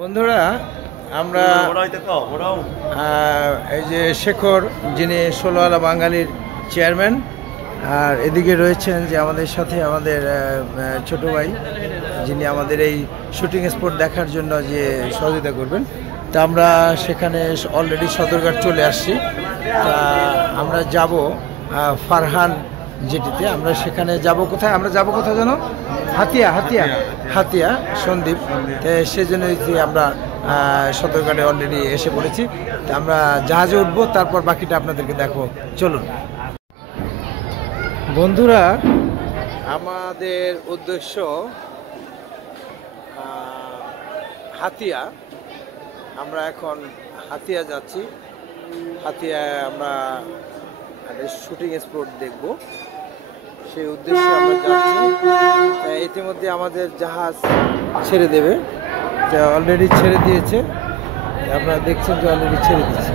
বন্ধুরা, আমরা এই যে শেখর, যিনি ষোলোআনা বাঙালির চেয়ারম্যান, আর এদিকে রয়েছেন যে আমাদের সাথে আমাদের ছোট ভাই, যিনি আমাদের এই শুটিং স্পট দেখার জন্য যে সহযোগিতা করবেন। তা আমরা সেখানে অলরেডি সদরঘাট চলে আসছি। তা আমরা যাব ফারহান জেটিতে। আমরা সেখানে যাব কোথায়? আমরা যাব কোথায় জানো? হাতিয়া, হাতিয়া, হাতিয়া সন্দ্বীপ। সেজন্যই যে আমরা সদরঘাটে অলরেডি এসে পড়েছি। তা আমরা জাহাজে উঠবো, তারপর বাকিটা আপনাদেরকে দেখো। চলুন বন্ধুরা, আমাদের উদ্দেশ্য হাতিয়া। আমরা এখন হাতিয়া যাচ্ছি। হাতিয়ায় আমরা শুটিং স্পট দেখব, সেই উদ্দেশ্যে আমরা যাচ্ছি। ইতিমধ্যে আমাদের জাহাজ ছেড়ে দেবে, যা অলরেডি ছেড়ে দিয়েছে। আপনারা দেখছেন যে অলরেডি ছেড়ে দিয়েছে।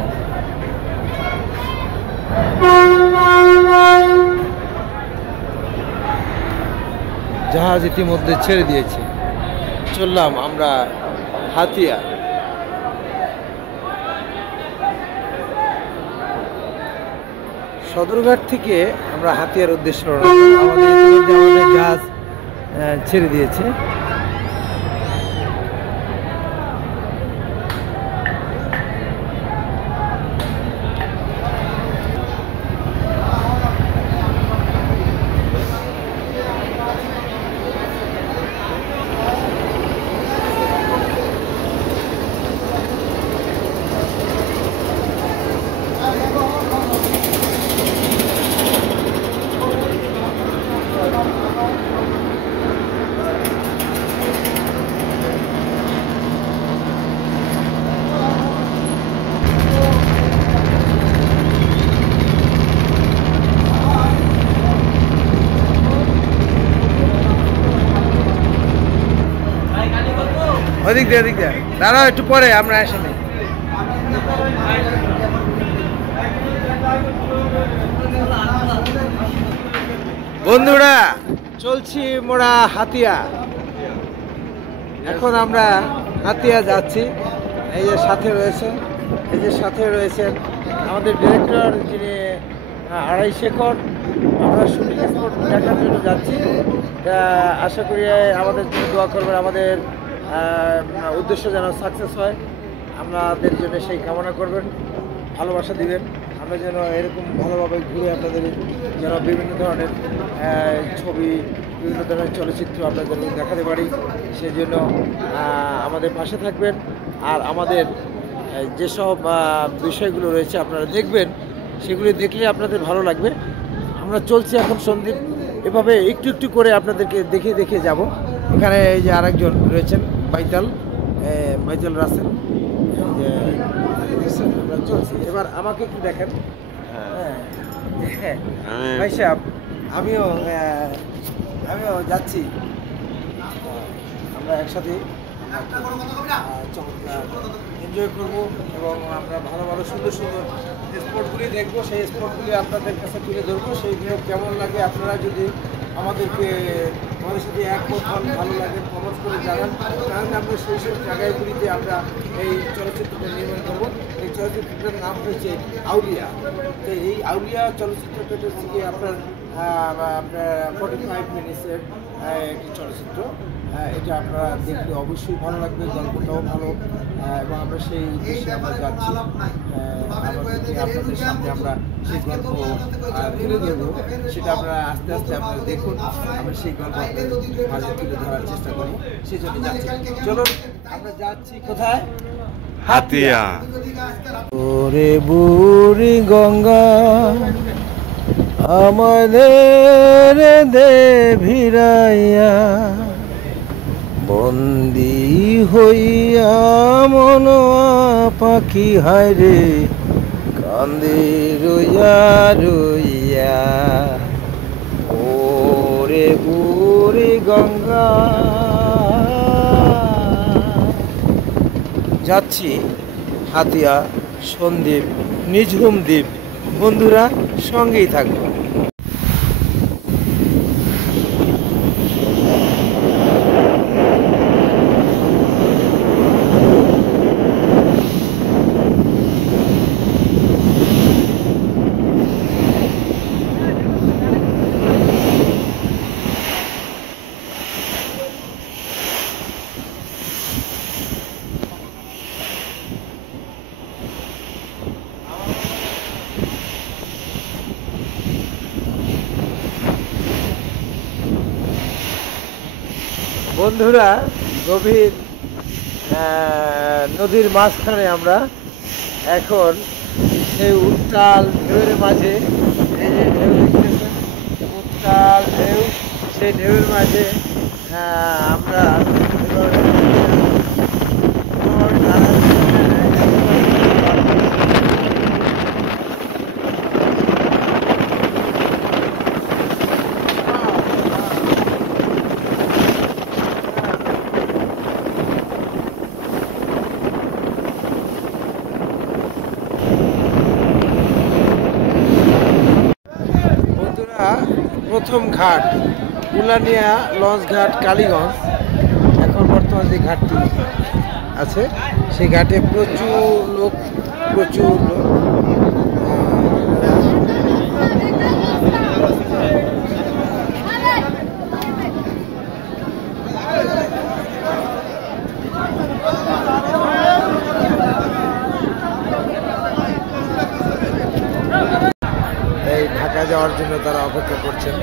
জাহাজ ইতিমধ্যে ছেড়ে দিয়েছে। চললাম আমরা হাতিয়া। সদরঘাট থেকে আমরা হাতিয়ার উদ্দেশ্যে আমাদের জাহাজ ছেড়ে দিয়েছে। ওদিক দিয়ে, ওদিক দিয়ে দাঁড়াও, একটু পরে আমরা আসেনি। বন্ধুরা, চলছি মোরা হাতিয়া। এখন আমরা হাতিয়া যাচ্ছি। এই যে সাথে রয়েছেন, এই যে সাথে রয়েছেন আমাদের ডিরেক্টর, যিনি আড়াই শেখর। আমরা শুটিং স্পট দেখার জন্য যাচ্ছি। আশা করি আমাদের জন্য দোয়া করবেন, আমাদের উদ্দেশ্য যেন সাকসেস হয়। আমাদের জন্য সেই কামনা করবেন, ভালোবাসা দিবেন। আমরা যেন এরকম ভালোভাবে ঘুরে আপনাদের যেন বিভিন্ন ধরনের ছবি, বিভিন্ন ধরনের চলচ্চিত্র আপনাদের দেখাতে পারি। সেই জন্য আমাদের পাশে থাকবেন। আর আমাদের যেসব বিষয়গুলো রয়েছে আপনারা দেখবেন, সেগুলি দেখলে আপনাদের ভালো লাগবে। আমরা চলছি এখন সন্দ্বীপ, এভাবে একটু একটু করে আপনাদেরকে দেখে দেখে যাব। এখানে এই যে আরেকজন রয়েছেন, বাইতাল রাসেল। আমরা চলছি, এবার আমাকে একটু দেখেন। হ্যাঁ ভাই সাহেব, আমিও যাচ্ছি। আমরা একসাথে এনজয় করবো এবং আমরা ভালো ভালো সুন্দর সুন্দর স্পটগুলি দেখবো। সেই স্পটগুলি আপনাদের কাছে তুলে ধরবো। সেইগুলো কেমন লাগে, আপনারা যদি আমাদের সাথে একমত হন, ভালো লাগে, কমেন্ট করে জানান, তাহলে আমরা সেই সব জায়গাগুলিতে আমরা এই চলচ্চিত্রটা নির্মাণ করবো। এই চলচ্চিত্রটার নাম হয়েছে আউলিয়া। তো এই আউলিয়া চলচ্চিত্রটা হচ্ছে আপনার 45 মিনিটসের একটি চলচ্চিত্র। এটা আপনারা দেখলে অবশ্যই ভালো লাগবে, গল্পটাও ভালো, এবং আমরা সেই উদ্দেশ্যে আমরা যাচ্ছি। আপনাদের সামনে আমরা সেই গল্প তুলে ধরবো, সেটা আপনারা আস্তে আস্তে আপনারা দেখুন। আমরা সেই গল্প আপনাদের মাঝে তুলে ধরার চেষ্টা করি, সেই জন্য যাচ্ছি। চলুন আমরা যাচ্ছি কোথায়? হাতিয়া। ওরে বুড়ি গঙ্গা আমাদের দে ভিড়াইয়া, বন্দি হইয়া মন পাখি হায় রে কান্দে রইয়া রইয়া। ওরে বুড়ি গঙ্গা। যাচ্ছি হাতিয়া, সন্দ্বীপ, নিঝুম দ্বীপ। বন্ধুরা, সঙ্গেই থাকবো। বন্ধুরা, গভীর নদীর মাঝখানে আমরা এখন সেই উত্তাল ঢেউয়ের মাঝে, এই যে ঢেউ দেখতেছেন, উত্তাল ঢেউ, সেই ঢেউয়ের মাঝে আমরা প্রথম ঘাট উলানিয়া লঞ্চ ঘাট কালীগঞ্জ। এখন বর্তমান যে ঘাটটি আছে সেই ঘাটে প্রচুর লোক। এই ঢাকা যাওয়ার জন্য তারা অপেক্ষা করছেন।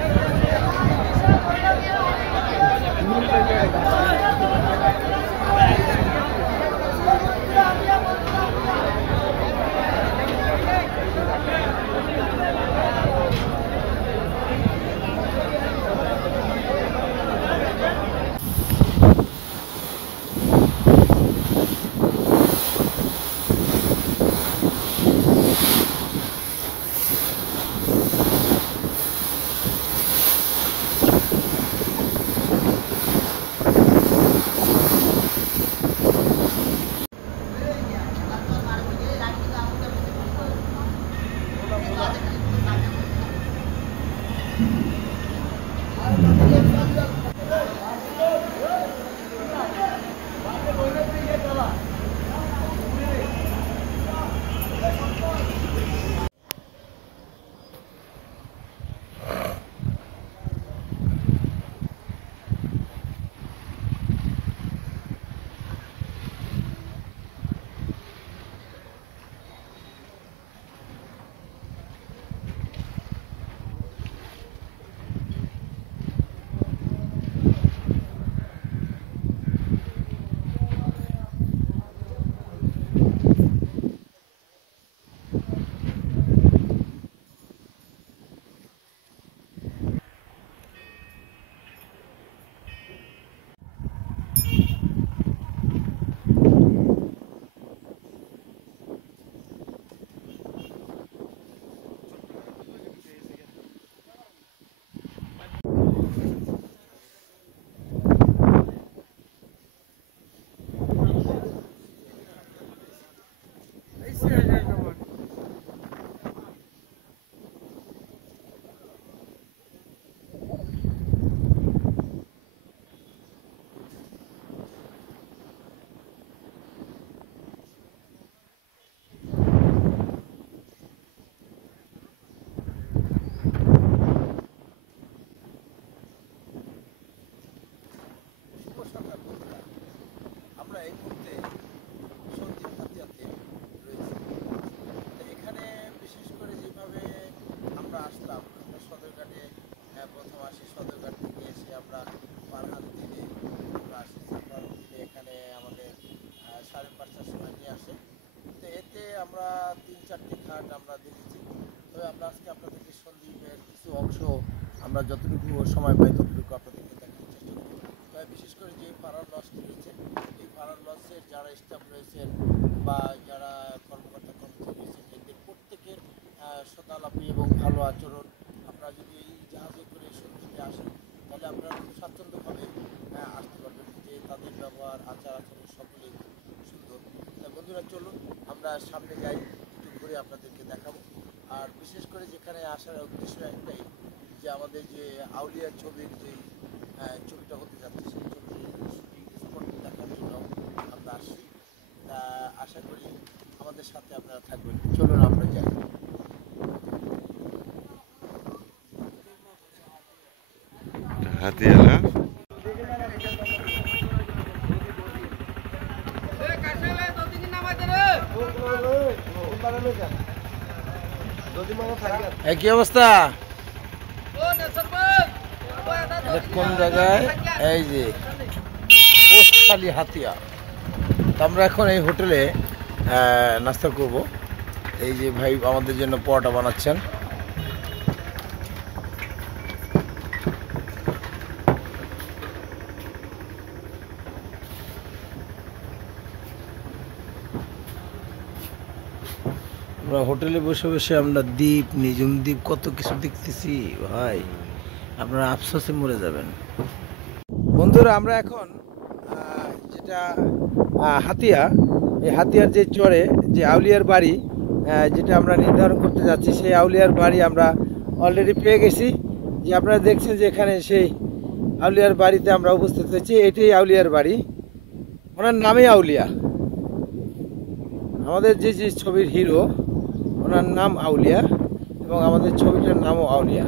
আমরা 3-4টি ঘাট আমরা দেখেছি। তবে আমরা আজকে আপনাদেরকে সন্দ্বীপের কিছু অংশ আমরা যতটুকু সময় পাই ততটুকু আপনাদেরকে দেখানোর চেষ্টা করি। তবে বিশেষ করে যে ফারার লঞ্চটি রয়েছে, এই ফারার লঞ্চের যারা স্টাফ রয়েছেন বা যারা কর্মকর্তা কর্মচারী রয়েছেন, এদের প্রত্যেকের সদালাপি এবং ভালো আচরণ। আপনারা যদি এই জাহাজে করে সন্দ্বীপে আসেন তাহলে আপনারা খুব স্বাচ্ছন্দ্যভাবে আসতে পারবেন, যে তাদের ব্যবহার আচার আচরণ সকলেই সুন্দর। বন্ধুরা, চলুন আমরা সামনে যাই, একটু ঘুরে আপনাদেরকে দেখাবো। আর বিশেষ করে যেখানে আসার উদ্দেশ্য একটাই, যে আমাদের যে আউলিয়া ছবির যে ছবিটা হতে যাচ্ছে সেই ছবির শুটিং স্পট দেখার জন্য আমরা আসছি। আশা করি আমাদের সাথে আপনারা থাকবেন। চলুন আমরা যাই। হাতিয়ালা কি অবস্থা? কোন জায়গায়? এই যে পোস্টখালি হাতিয়া। তো আমরা এখন এই হোটেলে নাস্তা করব। এই যে ভাই আমাদের জন্য পরোটা বানাচ্ছেন। আমরা হোটেলে বসে বসে আমরা দ্বীপ, নিঝুম দ্বীপ, কত কিছু দেখতেছি ভাই, আপনারা আফসোসে মরে যাবেন। বন্ধুরা আমরা এখন যেটা হাতিয়া, এই হাতিয়ার যে চরে যে আউলিয়ার বাড়ি যেটা আমরা নির্ধারণ করতে যাচ্ছি, সেই আউলিয়ার বাড়ি আমরা অলরেডি পেয়ে গেছি। যে আপনারা দেখছেন যে এখানে সেই আউলিয়ার বাড়িতে আমরা উপস্থিত হয়েছি। এটাই আউলিয়ার বাড়ি, ওনার নামই আউলিয়া। আমাদের যে যে ছবির হিরো, ওনার নাম আউলিয়া এবং আমাদের ছবিটার নামও আউলিয়া।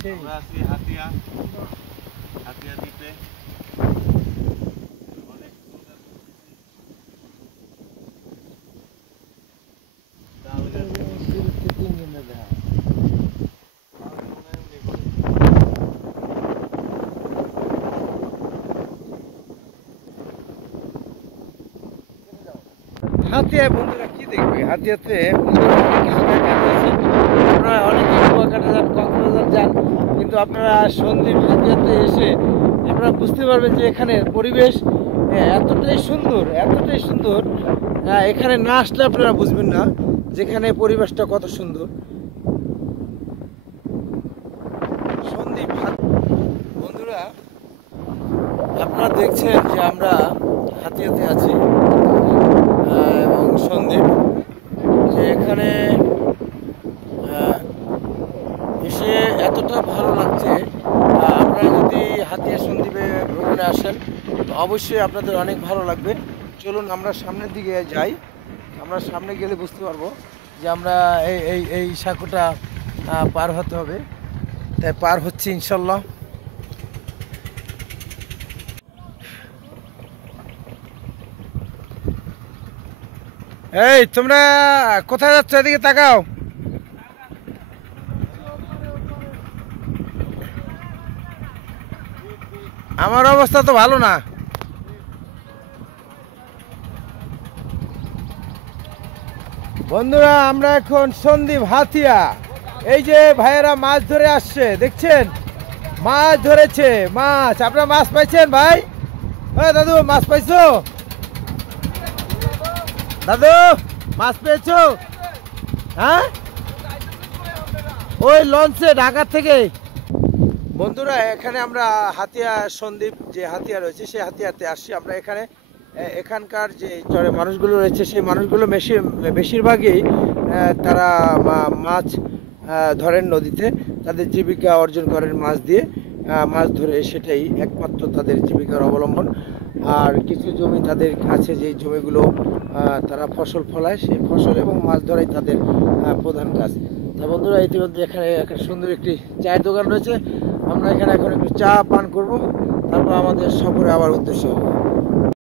সেই আমরা আছি হাতিয়া দ্বীপে। অনেক সুন্দর হাতিয়া। বন্ধুরা কি দেখবে হাতিয়াতে? আপনারা অনেকে কুয়াকাটা যান, কক্সবাজার যান, কিন্তু আপনারা সন্দ্বীপ হাতিয়াতে এসে আপনারা বুঝতে পারবেন যে এখানের পরিবেশ এতটাই সুন্দর, এতটাই সুন্দর। এখানে না আসলে আপনারা বুঝবেন না যেখানে পরিবেশটা কত সুন্দর। সন্দ্বীপ বন্ধুরা আপনারা দেখছেন যে আমরা হাতিয়াতে আছি এবং সন্দ্বীপ, যে এখানে এসে এতটা ভালো লাগছে। আপনারা যদি হাতিয়া সন্দ্বীপে ভ্রমণে আসেন তো অবশ্যই আপনাদের অনেক ভালো লাগবে। চলুন আমরা সামনের দিকে যাই। আমরা সামনে গেলে বুঝতে পারবো যে আমরা এই সাঁকোটা পার হতে হবে। তাই পার হচ্ছি ইনশাল্লাহ। এই তোমরা কোথায় যাচ্ছ? এদিকে তাকাও। আমার অবস্থা তো ভালো না। বন্ধুরা আমরা এখন সন্দ্বীপ হাতিয়া। এই যে ভাইয়েরা মাছ ধরে আসছে, দেখছেন মাছ ধরেছে। মাছ আপনারা মাছ পাইছেন ভাই? হ্যাঁ দাদু মাছ পাইছো? দাদু মাছ পেয়েছো? হ্যাঁ ওই লঞ্চে ঢাকা থেকে। বন্ধুরা এখানে আমরা হাতিয়া সন্দ্বীপ যে হাতিয়া রয়েছে সেই হাতিয়াতে আসছি আমরা। এখানে এখানকার যে চরে মানুষগুলো রয়েছে সেই মানুষগুলো বেশিরভাগই তারা মাছ ধরেন নদীতে, তাদের জীবিকা অর্জন করেন মাছ দিয়ে, মাছ ধরে, সেটাই একমাত্র তাদের জীবিকার অবলম্বন। আর কিছু জমি তাদের আছে, যে জমিগুলো তারা ফসল ফলায়, সেই ফসল এবং মাছ ধরাই তাদের প্রধান কাজ। তা বন্ধুরা, ইতিমধ্যে এখানে একটা সুন্দর একটি চায়ের দোকান রয়েছে। আমরা এখানে এখন একটু চা পান করব, তারপর আমাদের সফরে আবার উদ্দেশ্য হবে।